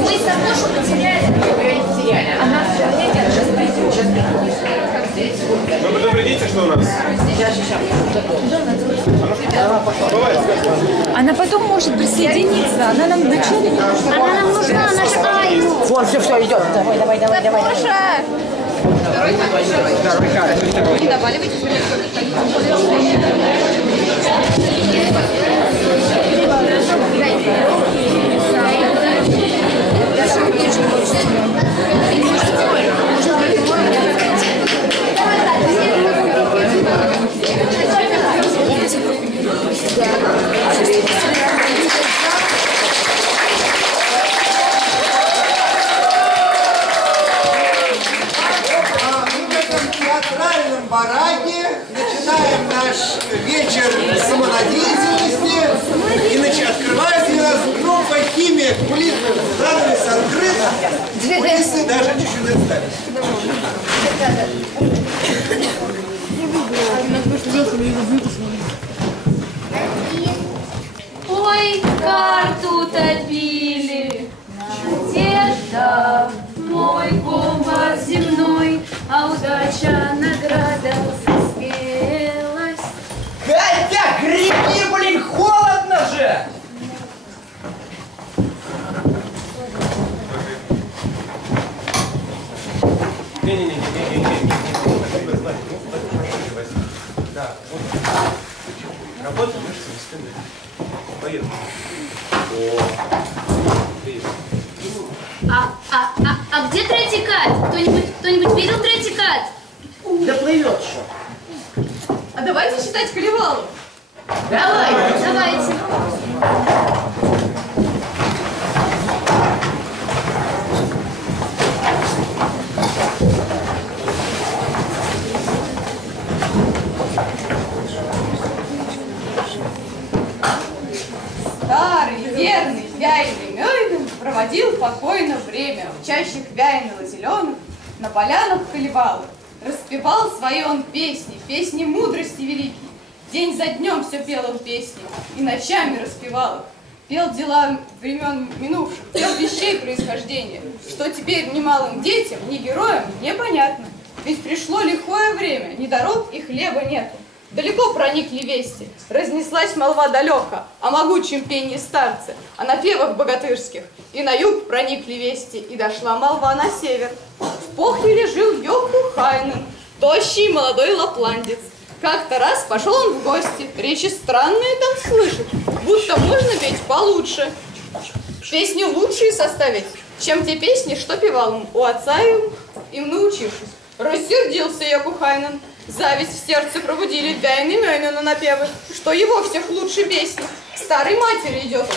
Мы Сартошу потеряли. Вы предупредите, что у нас? Она потом может присоединиться. Она нам вначале не нужна. Она нам нужна, она же Айну. Вон, все, идет. Давай. Второй карт. Не наваливайтесь. Театральном бараке начинаем наш вечер самонадеятельности и открывается у нас группа «Химия». Кулисный занавес открыт, кулисы даже чуть-чуть отстались. Ой, карту утопили, надежда, мой компас земной, а удача награда спелась. Катя, греби, блин, холодно же! Работа мышцы не спины. Поехали. А где третий кат? Кто-нибудь видел третий кат? Да плывет еще. А давайте считать колевалу. Давайте. Старый, верный, вяйный Мёйден проводил покойно время в чащах вяйного зеленых, на полянах колевалых. Распевал свои он песни, песни мудрости великие. День за днем все пел он песни, и ночами распевал их. Пел дела времен минувших, пел вещей происхождения, что теперь ни малым детям, ни героям непонятно. Ведь пришло лихое время, ни дорог и хлеба нету. Далеко проникли вести, разнеслась молва далеко о могучем пении старца, о напевах богатырских. И на юг проникли вести, и дошла молва на север. В Похеле жил Йокухайнен, тощий молодой лапландец. Как-то раз пошел он в гости, речи странные там слышит, будто можно петь получше. Песни лучшие составить, чем те песни, что певал он у отца им научившись. Рассердился Йокухайнен. Зависть в сердце пробудили Вяйны Мёйнена напевы, что его всех лучше песни. Старой матери идет он,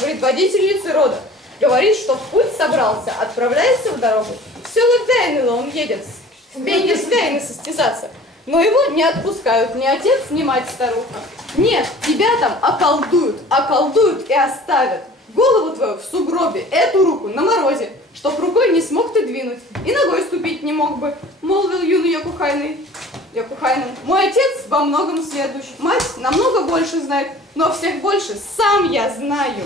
предводительницы рода. Говорит, что в путь собрался, отправляется в дорогу. В село Вяйныло он едет, в пенье с Вяйны состязаться. Но его не отпускают ни отец, ни мать-старуха. Нет, тебя там околдуют и оставят. Голову твою в сугробе, эту руку на морозе, чтоб рукой не смог ты двинуть, и ногой ступить не мог бы, молвил юный Йокухайнен. Мой отец во многом следующий, мать намного больше знает, но всех больше сам я знаю.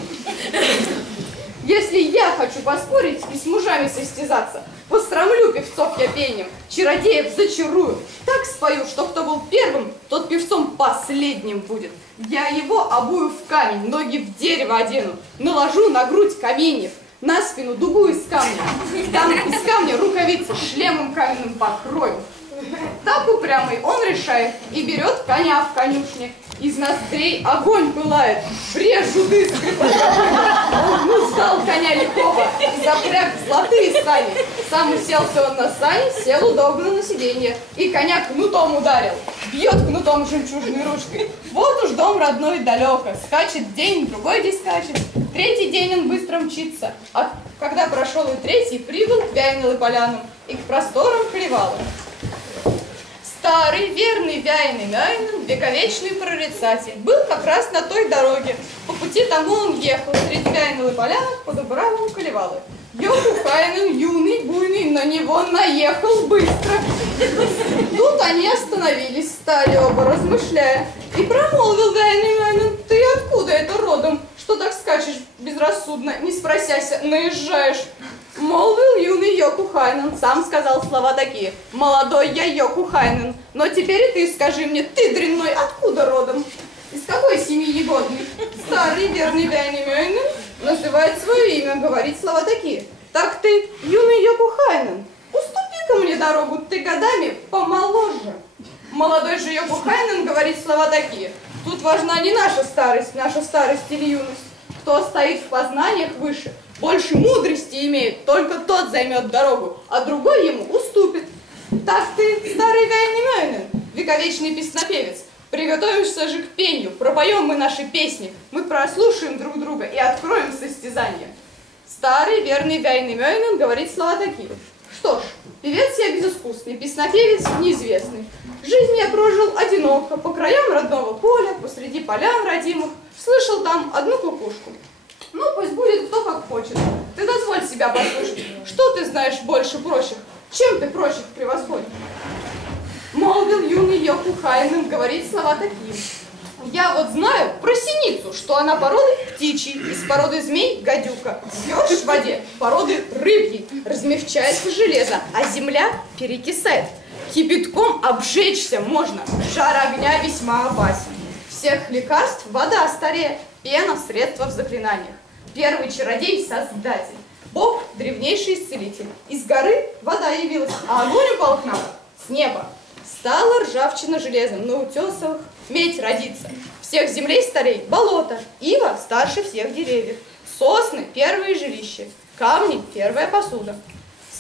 Если я хочу поспорить и с мужами состязаться, посрамлю певцов я пением, чародеев зачарую, так спою, что кто был первым, тот певцом последним будет. Я его обую в камень, ноги в дерево одену, наложу на грудь каменьев, на спину дугу из камня, там из камня рукавицы шлемом каменным покрою. Так упрямый он решает и берет коня в конюшне, Из ноздрей огонь пылает, брежут искры. Он сдал коня лихого и запряг в золотые сани. Сам уселся он на сани, сел удобно на сиденье. И коня кнутом ударил, бьет кнутом жемчужной ручкой. Вот уж дом родной далеко, скачет день, другой день скачет. Третий день он быстро мчится. А когда прошел и третий, прибыл к Вяйналы поляну и к просторам Хлевалу. Старый, верный, вяйный Мяйнен, вековечный прорицатель, был как раз на той дороге. По пути тому он ехал среди Вяйналы полянок по Дубравам Калевалы. Йокухайнен, юный, буйный, на него наехал быстро. Тут они остановились, стали оба размышляя. И промолвил Вяйный Мяйнен: ты откуда это родом, что так скачешь безрассудно, не спросяся, наезжаешь? Молвил юный Йокухайнен, сам сказал слова такие: молодой я Йокухайнен, но теперь и ты скажи мне, ты дрянной, откуда родом? Из какой семьи негодный? Старый верный Вяйный Мяйнен называет свое имя, говорит слова такие: так ты, юный Йокухайнен, уступи-ка мне дорогу, ты годами помоложе. Молодой же Йокухайнен говорит слова такие: тут важна не наша старость или юность. Кто стоит в познаниях выше, больше мудрости имеет, только тот займет дорогу, а другой ему уступит. Так ты, старый Вяйный Мяйнен, вековечный песнопевец, приготовишься же к пению, пропоем мы наши песни, мы прослушаем друг друга и откроем состязание. Старый верный Вяйный Мяйнен говорит слова такие: что ж, певец я безыскусный, песнопевец неизвестный. Жизнь я прожил одиноко, по краям родного поля, посреди полян родимых, слышал там одну кукушку. Ну, пусть будет кто как хочет. Ты дозволь себя послушать. Что ты знаешь больше прочих? Чем ты прочих превосходишь? Молвил юный Йокухайнен, говорит слова такие: я вот знаю про синицу, что она породы птичьей, из породы змей гадюка. Пьешь в воде, породы рыбьей, размягчается железо, а земля перекисает. Кипятком обжечься можно, жар огня весьма опасен. Всех лекарств вода старее, пена — средство в заклинаниях. Первый чародей — создатель, Бог — древнейший исцелитель. Из горы вода явилась, а огонь упал к нам с неба. Стала ржавчина железом, на утесах медь родится. Всех землей старей — болото, ива старше всех деревьев. Сосны — первые жилища, камни — первая посуда.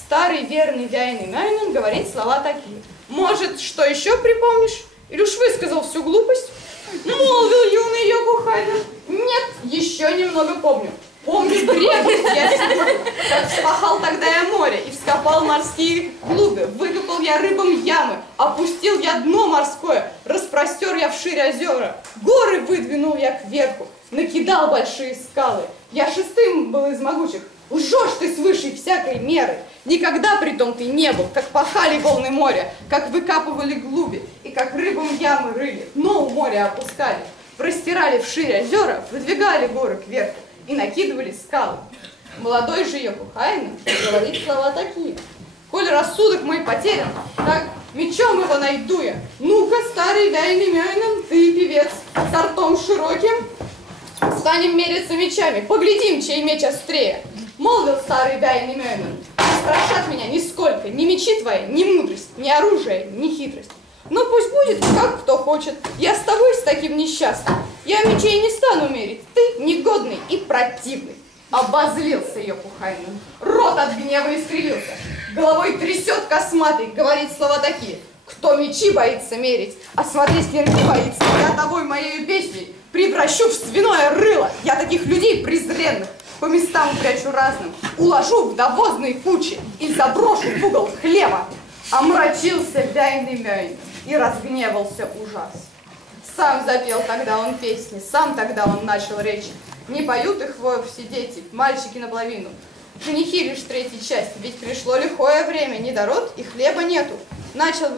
Старый верный Вяйный Мяйнен говорит слова такие: может, что еще припомнишь? Или уж высказал всю глупость? Молвил юный Йокухайнен: нет, еще немного помню. Помню древность я себе, как вспахал тогда я море и вскопал морские глуби, выкопал я рыбам ямы, опустил я дно морское, распростер я вширь озера, горы выдвинул я кверху, накидал большие скалы. Я шестым был из могучих. Лжешь ты свыше всякой меры. Никогда притом ты не был, как пахали волны моря, как выкапывали глуби, и как рыбам ямы рыли, дно у моря опускали, простирали вширь озера, выдвигали горы кверху и накидывали скалы. Молодой же Йокухайнен говорит слова такие: коль рассудок мой потерян, так мечом его найду я. Ну-ка, старый Вяйный Мяйнен, ты певец, с ртом широким, станем мериться мечами, поглядим, чей меч острее. Молвил старый Вяйный Мяйнен: не страшат меня нисколько ни мечи твои, ни мудрость, ни оружие, ни хитрость. Но пусть будет, как кто хочет. Я с тобой с таким несчастным. Я мечей не стану мерить. Ты негодный и противный. Обозлился Йокухайнен. Рот от гнева искривился. Головой трясет косматый, говорит слова такие: кто мечи боится мерить, а смотреть клинки боится, я тобой моею песней превращу в свиное рыло. Я таких людей презренных по местам прячу разным, уложу в довозные кучи и заброшу в угол хлеба. Омрачился Вяйный Мяйнен и разгневался ужас. Сам запел тогда он песни, сам тогда он начал речи. Не поют их вовсе дети, мальчики наполовину. Женихи лишь третья часть, ведь пришло лихое время, ни дород и хлеба нету. Начал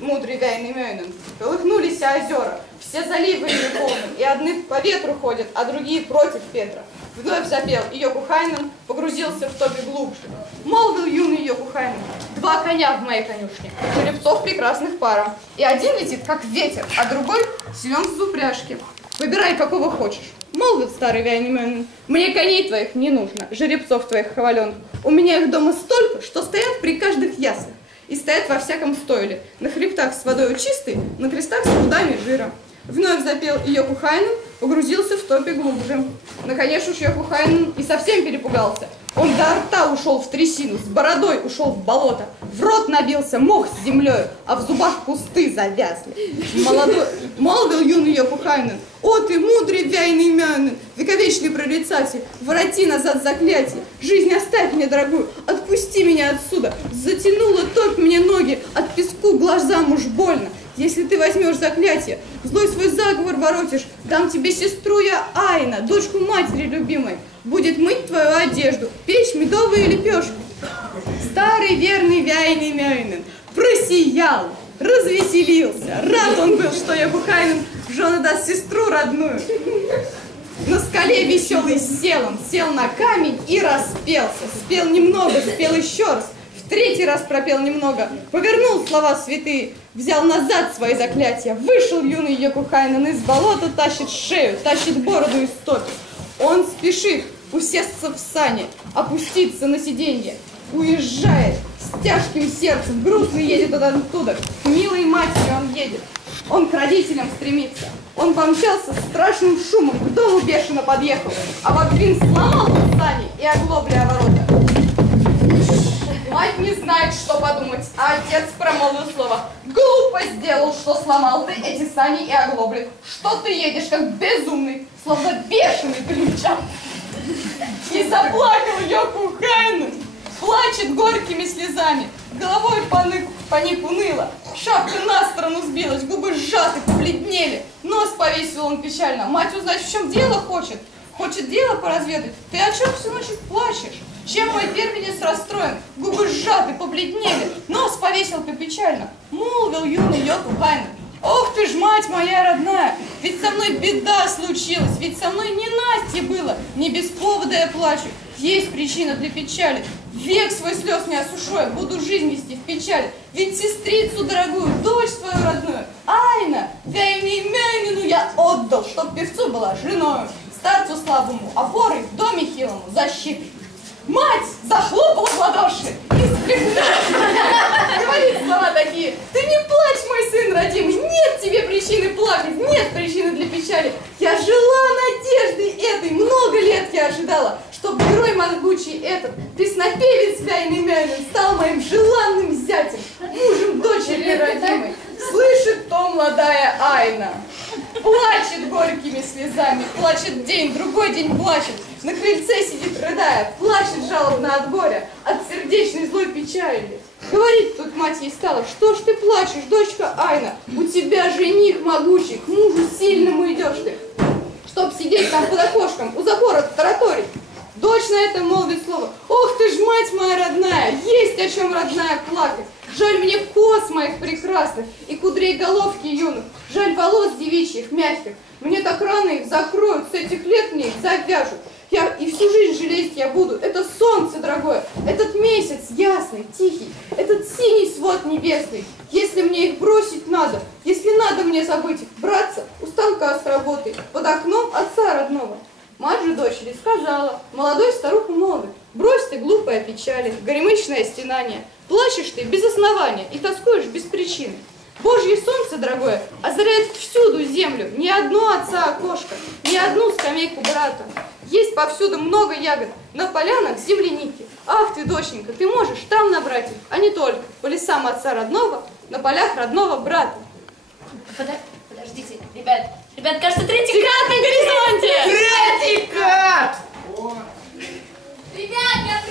мудрый Вяйный Мяйнен. Колыхнулись озера, все заливы ими полны, и одни по ветру ходят, а другие против ветра. Вновь запел, и Йокухайнен погрузился в топе глубже. Молвил юный Йокухайнен: два коня в моей конюшне, жеребцов прекрасных пара. И один летит, как ветер, а другой силен в упряжке. Выбирай, какого хочешь. Молвил старый Вяйный Мяйнен: мне коней твоих не нужно, жеребцов твоих хваленных. У меня их дома столько, что стоят при каждых яслях. И стоят во всяком стойле, на хребтах с водой чистой, на крестах с пудами жира. Вновь запел Йокухайнен, погрузился в топе глубже. Наконец уж Йокухайнен и совсем перепугался. Он до рта ушел в трясину, с бородой ушел в болото, в рот набился мох с землей, а в зубах кусты завязли. Молвил юный Йокухайнен: «О ты, мудрый вяйный мянин, вековечный прорицатель, вороти назад заклятие, жизнь оставь мне, дорогую, отпусти меня отсюда, затянула топь мне ноги, от песку глазам уж больно. Если ты возьмешь заклятие, злой свой заговор воротишь, дам тебе сестру я Айна, дочку матери любимой, будет мыть твою одежду, печь медовые лепешки». Старый верный вяйный мянин просиял, развеселился, рад он был, что Йокухайнен в жены даст сестру родную. На скале веселый сел он, сел на камень и распелся. Спел немного, спел еще раз, в третий раз пропел немного, повернул слова святые, взял назад свои заклятия. Вышел юный Йокухайнен из болота, тащит шею, тащит бороду из топи. Он спешит усесться в сани, опуститься на сиденье. Уезжает с тяжким сердцем, грустно едет он оттуда. К милой матери он едет, он к родителям стремится. Он помчался с страшным шумом, к дому бешено подъехал, а Вагвин сломал сани и оглобли о ворота. Мать не знает, что подумать, а отец промолвил слово: «Глупо сделал, что сломал ты эти сани и оглобли. Что ты едешь, как безумный, словно бешеный ключом». И заплакал Йокухайнен, плачет горькими слезами, головой поник уныло, шапка на сторону сбилась, губы сжаты, побледнели, нос повесил он печально. Мать узнать, в чем дело хочет дело поразведать. Ты о чем всю ночь плачешь? Чем мой первенец расстроен? Губы сжаты, побледнели, нос повесил ты печально. Молвил юный Йокухайнен: «Ох ты ж, мать моя родная, ведь со мной беда случилась, ведь со мной ненастье было, не без повода я плачу, есть причина для печали. Век свой слез не осушу, я буду жизнь вести в печали, ведь сестрицу дорогую, дочь свою родную, Айна, вяйный мянину я отдал, чтоб певцу была женою, старцу слабому опорой, в доме хилому защитой». Мать захлопала в ладоши и встряхнула. Говорит слова такие: «Ты не плачь, мой сын родимый, нет тебе причины плакать, нет причины для печали. Я жила надеждой этой, много лет я ожидала, чтоб герой могучий этот, песнопевец вяйный мянин, стал моим желанным зятем, мужем дочери родимой». Слышит то молодая Айна, плачет горькими слезами, плачет день, другой день плачет, на крыльце сидит рыдая, плачет жалобно от горя, от сердечной злой печали. Говорит тут мать ей стала: «Что ж ты плачешь, дочка Айна, у тебя жених могучий, к мужу сильному идешь ты, чтоб сидеть там под окошком, у запора тараторить». Дочь на это молвит слово: «Ох ты ж, мать моя родная, есть о чем, родная, плакать. Жаль мне кос моих прекрасных и кудрей головки юных, жаль волос девичьих, мягких. Мне так рано их закроют, с этих лет мне их завяжут. И всю жизнь жалеть я буду. Это солнце дорогое, этот месяц ясный, тихий, этот синий свод небесный. Если мне их бросить надо, если надо мне забыть их, браться у станка с работой, под окном отца родного». Мать же дочери сказала: «Молодой старуха молвит: брось ты, глупая печали, горемычное стенание, плачешь ты без основания и тоскуешь без причины. Божье солнце, дорогое, озаряет всюду землю, ни одно отца окошко, ни одну скамейку брата. Есть повсюду много ягод, на полянах земляники. Ах ты, доченька, ты можешь там набрать их, а не только по лесам отца родного, на полях родного брата». Подождите, ребят, кажется, третий кат на горизонте! Третий кат! Ребят, я